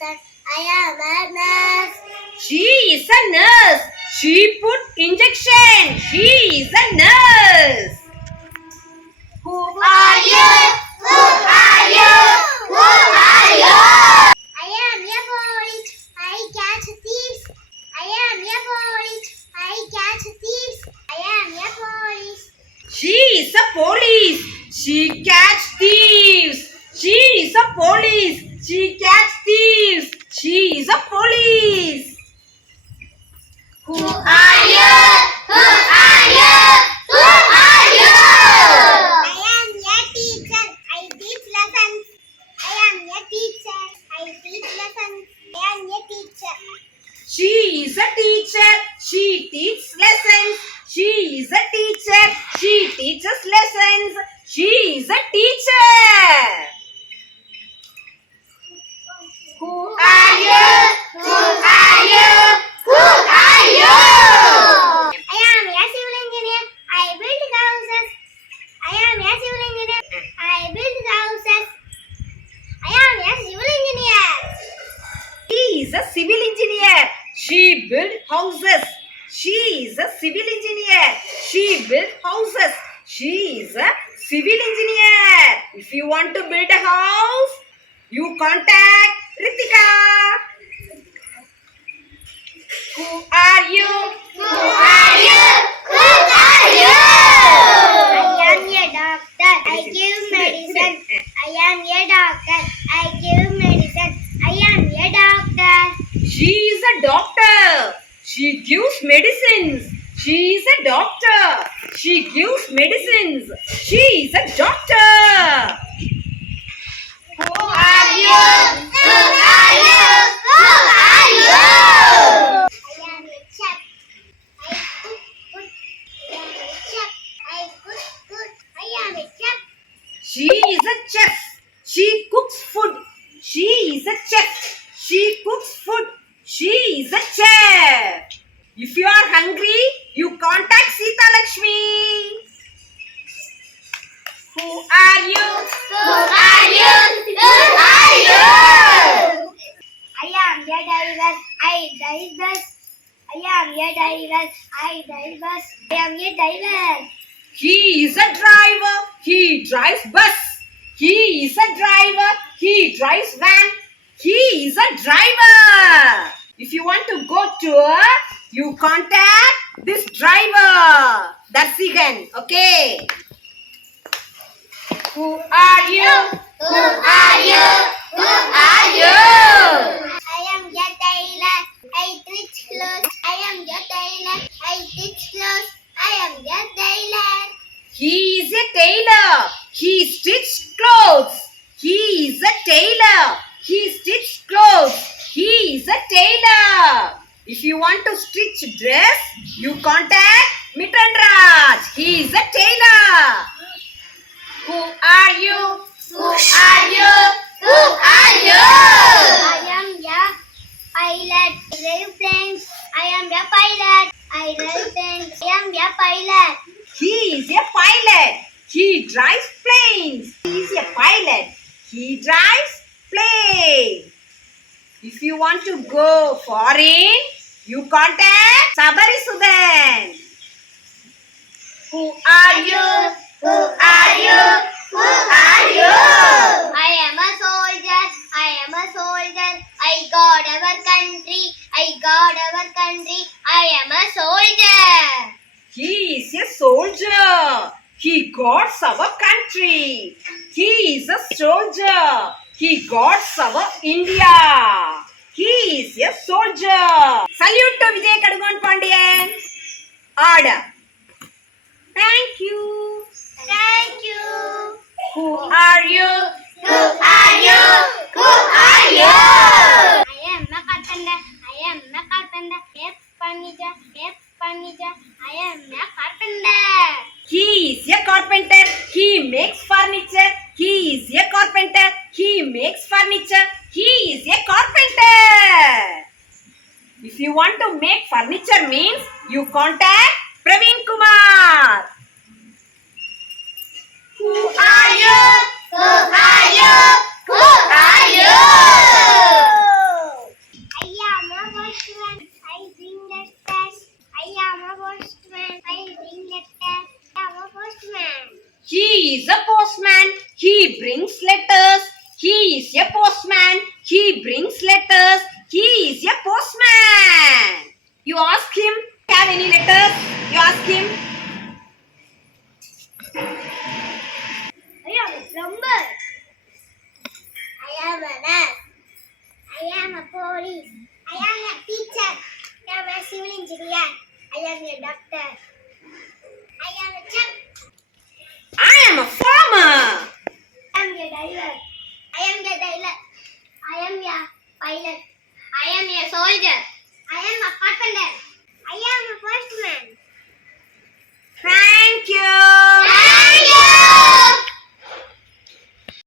injection. I am a nurse. She is a nurse. She put injection. She is a nurse. Who are you? Who are you? Who are you? I am a police. I catch thieves. I am a police. I catch thieves. I am a police. She is a police. She catch thieves. She is a police. She catch thieves. She is a police. Who are you? Who are you? Who are you? I am a teacher. I teach lessons. I am a teacher. I teach lessons. I am a teacher. She is a teacher. She teaches lessons. She is a teacher. She teaches lessons. She is a teacher. Who are you? Who are you? Who are you? I am a civil engineer. I build houses. I am a civil engineer. I build houses. I am a civil engineer. She is a civil engineer. She built houses. She is a civil engineer. She built houses. She is a civil engineer. If you want to build a house, you contact Ritika. Who are you? Who are you? Who are you? I am a doctor. I give medicine. I am a doctor. I give medicine. I am a doctor. She is a doctor. She gives medicines. She is a doctor. She gives medicines. She is a doctor. Who are you? Who are you? Who are you? I am a chef. I cook food. I am a chef. I cook food. I am a chef. She is a chef. She cooks food. She is a chef. She cooks food. She is a chef. If you are hungry, you contact Sita Lakshmi. Who are you? Who are you? Who are you? I am a driver. I drive bus. I am a driver. I drive bus. I am a driver. He is a driver. He drives bus. He is a driver. He drives van. He is a driver. If you want to go tour, you contact this driver. That's Sigan. Okay. Who are you? Who are you? Who are you? I am a tailor. I stitch clothes. I am a tailor. I stitch clothes. I am a tailor. He is a tailor. He stitches clothes. He is a tailor. He stitches clothes. He is a tailor. If you want to stitch dress, you contact Mitran Raj. He is a tailor. Who are you? Who are you? Who are you? I am a pilot. I drive planes. I am a pilot. I drive planes. I am a pilot. He is a pilot. He drives planes. He is a pilot. He drives planes. If you want to go foreign, you contact Sabari Sudan. Who are you? Who are you? Who are you? I am a soldier. I am a soldier. I guard our country. I guard our country. I am a soldier. He is a soldier. He guards our country. He is a soldier. He guards our India. He is a soldier. Salute to Vijay Kadugon Pandian. Order. Thank you. Thank you. Who are you? Who are you? Who are you? I am a carpenter. I am a carpenter. Yes, furniture. Yes, furniture. I am a carpenter. He is a carpenter. He makes furniture. He is a carpenter. He makes furniture. He is a carpenter. If you want to make furniture means you contact Praveen Kumar. Who are you? Who are you? Who are you? brings letters. He is a postman. He brings letters. He is a postman. You ask him, have any letters? You ask him. I am a plumber. I am a nurse. I am a police. I am a teacher. I am a civil engineer. I am a doctor. I am a chef. I am a farmer. I am a driver. I am a pilot. I am a soldier.